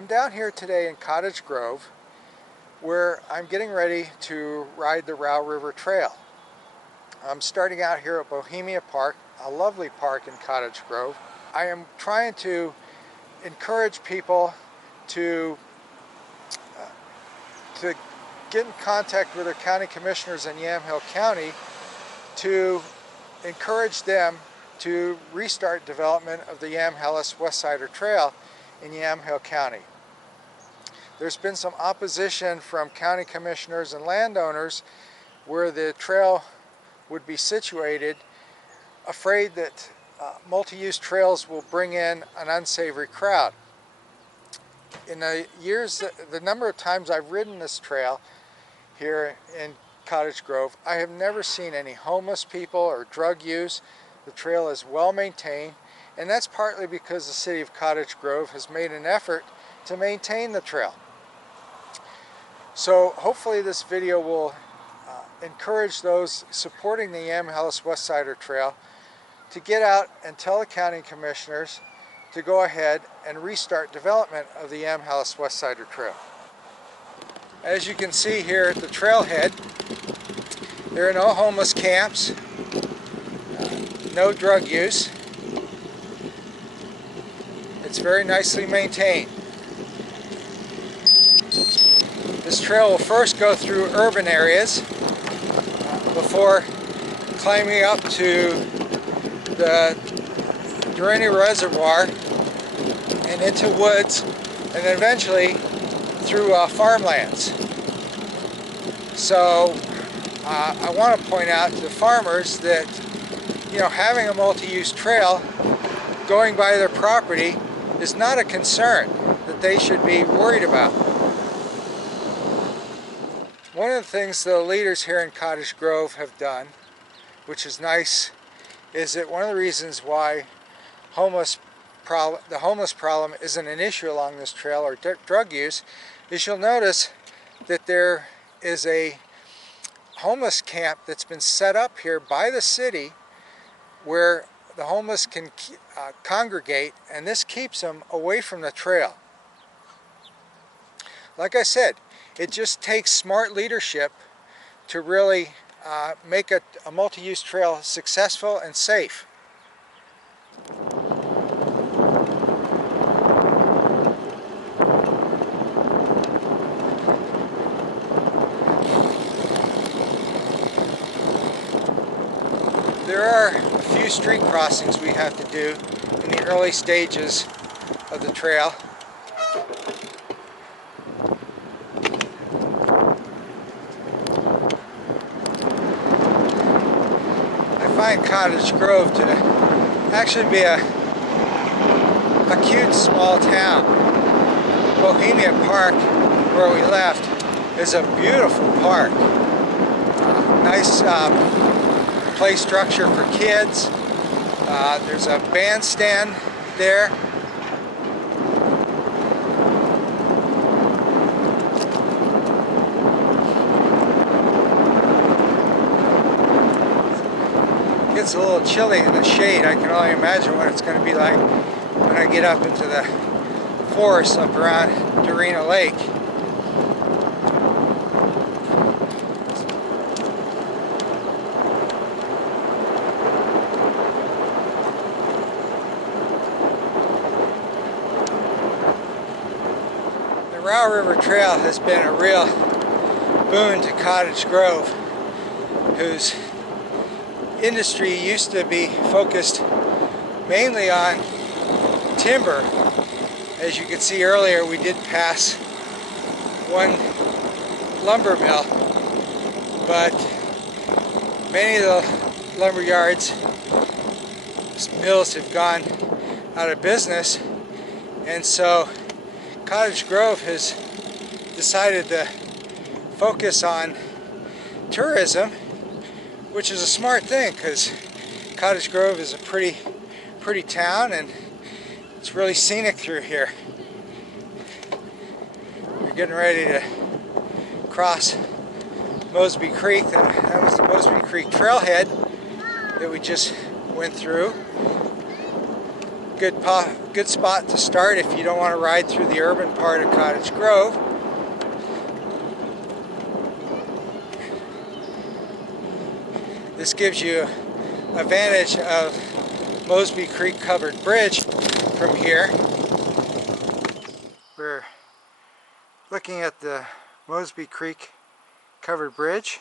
I'm down here today in Cottage Grove where I'm getting ready to ride the Row River Trail. I'm starting out here at Bohemia Park, a lovely park in Cottage Grove. I am trying to encourage people to get in contact with their county commissioners in Yamhill County to encourage them to restart development of the Yamhellis Westsider Trail in Yamhill County. There's been some opposition from county commissioners and landowners where the trail would be situated, afraid that multi-use trails will bring in an unsavory crowd. In the years, the number of times I've ridden this trail here in Cottage Grove, I have never seen any homeless people or drug use. The trail is well maintained, and that's partly because the city of Cottage Grove has made an effort to maintain the trail. So hopefully this video will encourage those supporting the Yamhellis Westsider Trail to get out and tell the county commissioners to go ahead and restart development of the Yamhellis Westsider Trail. As you can see here at the trailhead, there are no homeless camps, no drug use. It's very nicely maintained. This trail will first go through urban areas before climbing up to the Duraney Reservoir and into woods, and then eventually through farmlands. So I want to point out to the farmers that, having a multi-use trail going by their property is not a concern that they should be worried about. One of the things the leaders here in Cottage Grove have done, which is nice, is that one of the reasons why the homeless problem isn't an issue along this trail, or drug use, is you'll notice that there is a homeless camp that's been set up here by the city where the homeless can congregate, and this keeps them away from the trail. Like I said, it just takes smart leadership to really make a multi-use trail successful and safe. There are a few street crossings we have to do in the early stages of the trail. I find Cottage Grove to actually be a cute small town. Bohemia Park, where we left, is a beautiful park. Nice play structure for kids. There's a bandstand there. It gets a little chilly in the shade. I can only imagine what it's going to be like when I get up into the forest up around Duraney Lake. The Row River Trail has been a real boon to Cottage Grove, whose industry used to be focused mainly on timber. As you can see earlier, we did pass one lumber mill, but many of the lumber yards, mills have gone out of business, and so Cottage Grove has decided to focus on tourism, which is a smart thing because Cottage Grove is a pretty town, and it's really scenic through here. We're getting ready to cross Mosby Creek. That was the Mosby Creek trailhead that we just went through. good spot to start if you don't want to ride through the urban part of Cottage Grove. This gives you a vantage of Mosby Creek covered bridge from here. We're looking at the Mosby Creek covered bridge.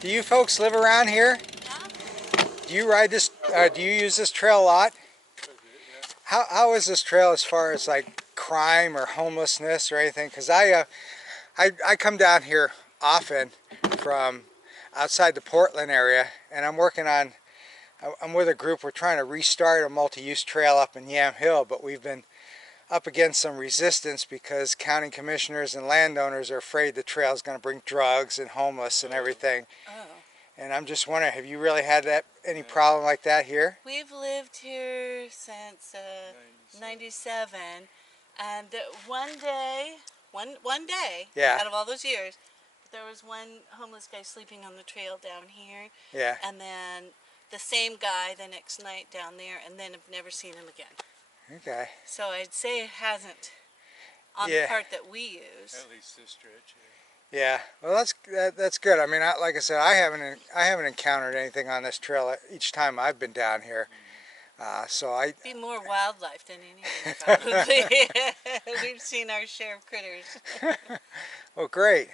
Do you folks live around here? Yeah. Do you ride this? Do you use this trail a lot? How is this trail as far as like crime or homelessness or anything? Because I come down here often from outside the Portland area, and I'm with a group. We're trying to restart a multi-use trail up in Yam Hill, but we've been up against some resistance because county commissioners and landowners are afraid the trail is going to bring drugs and homeless and everything. Oh. And I'm just wondering, have you really had any problem like that here? We've lived here since 97, and one day, yeah, out of all those years, there was one homeless guy sleeping on the trail down here. Yeah. And then the same guy the next night down there, and then I've never seen him again. Okay. So I'd say it hasn't on Yeah. the part that we use. At least this stretch. Yeah. Well, that's good. I mean, like I said, I haven't encountered anything on this trail each time I've been down here. So I. Be more wildlife than anything, probably. We've seen our share of critters. Well, great.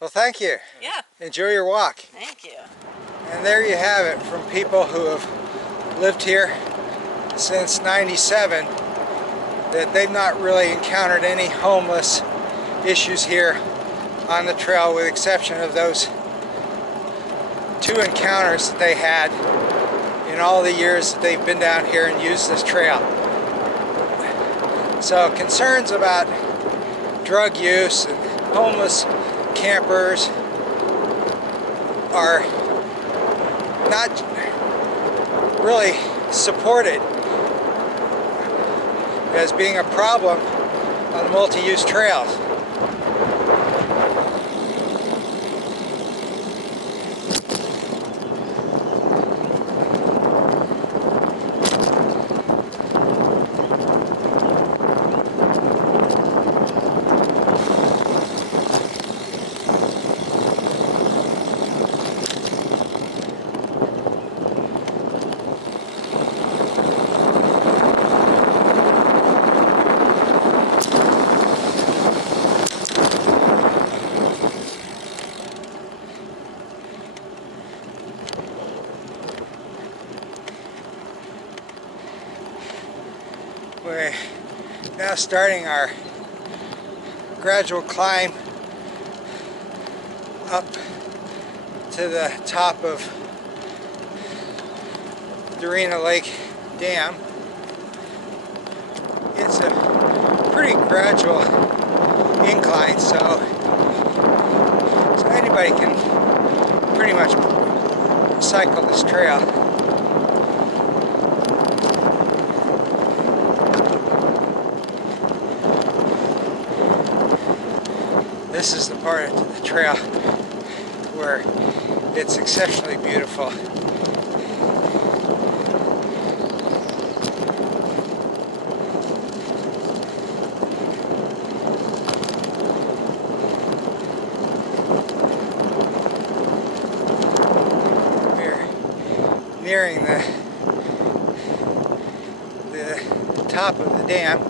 Well, thank you. Yeah. Enjoy your walk. Thank you. And there you have it from people who have lived here since '97, that they've not really encountered any homeless issues here on the trail, with the exception of those 2 encounters that they had in all the years that they've been down here and used this trail. So concerns about drug use and homeless campers are not really supported as being a problem on the multi-use trails. We're now starting our gradual climb up to the top of Darena Lake Dam. It's a pretty gradual incline, so anybody can pretty much cycle this trail. This is the part of the trail where it's exceptionally beautiful. We're nearing the top of the dam.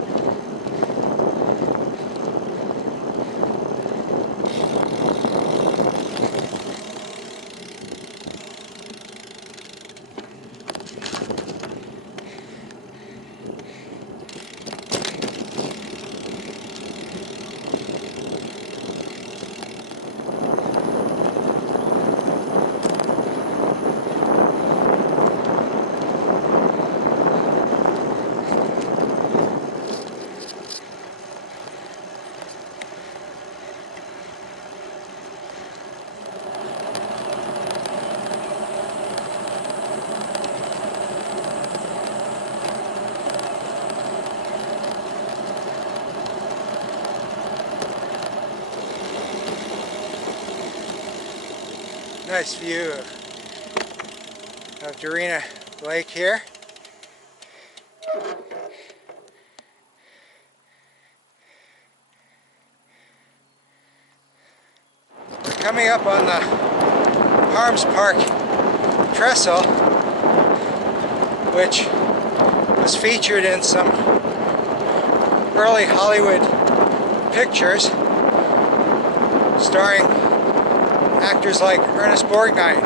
Nice view of Dorena Lake here. We're coming up on the Harms Park trestle, which was featured in some early Hollywood pictures starring actors like Ernest Borgnine.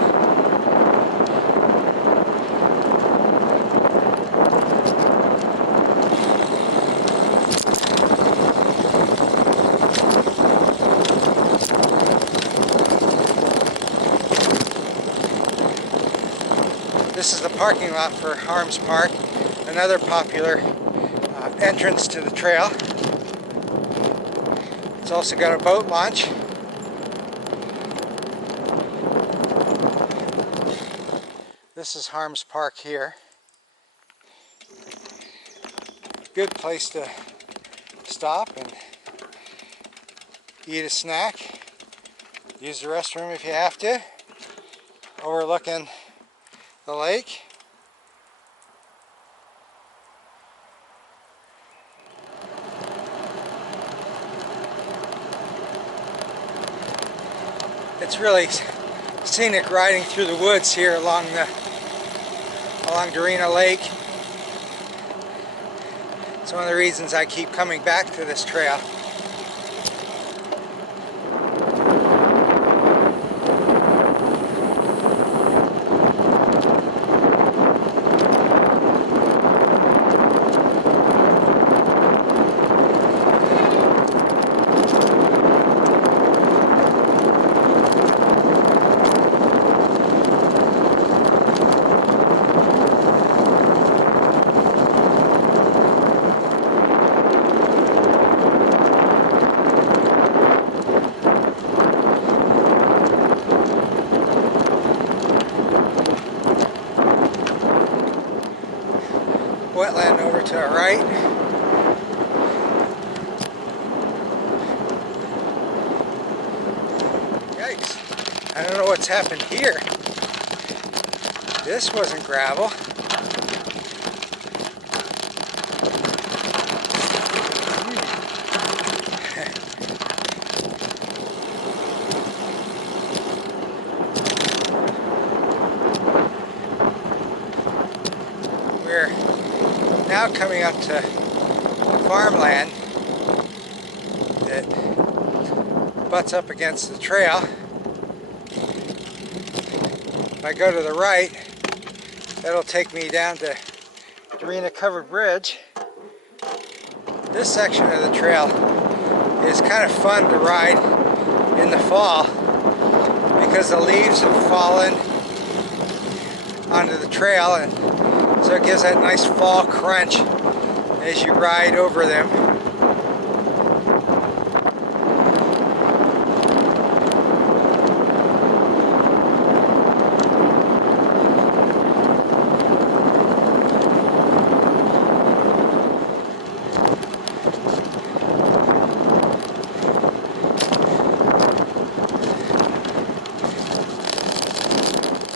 This is the parking lot for Harms Park, another popular entrance to the trail. It's also got a boat launch. This is Harms Park here. Good place to stop and eat a snack. Use the restroom if you have to. Overlooking the lake. It's really scenic riding through the woods here along Dorena Lake. It's one of the reasons I keep coming back to this trail. Wetland over to our right. Yikes. I don't know what's happened here. This wasn't gravel. We're now coming up to farmland that butts up against the trail. If I go to the right, that'll take me down to Dorena Covered Bridge. This section of the trail is kind of fun to ride in the fall because the leaves have fallen onto the trail, and so it gives that nice fall crunch as you ride over them.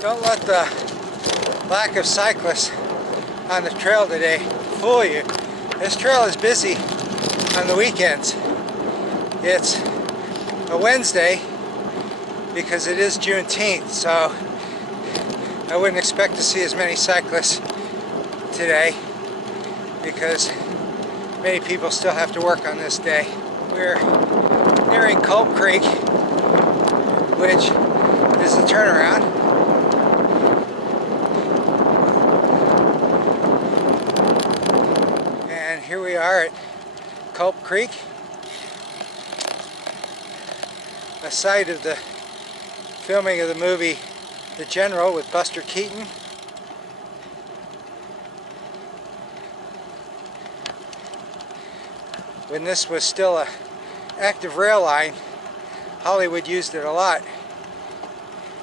Don't let the lack of cyclists on the trail today fool you. This trail is busy on the weekends. It's a Wednesday because it is Juneteenth, so I wouldn't expect to see as many cyclists today because many people still have to work on this day. We're nearing Culp Creek, which is the turnaround. Here we are at Culp Creek, a site of the filming of the movie The General with Buster Keaton. When this was still an active rail line, Hollywood used it a lot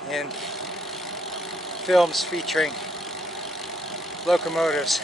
in films featuring locomotives.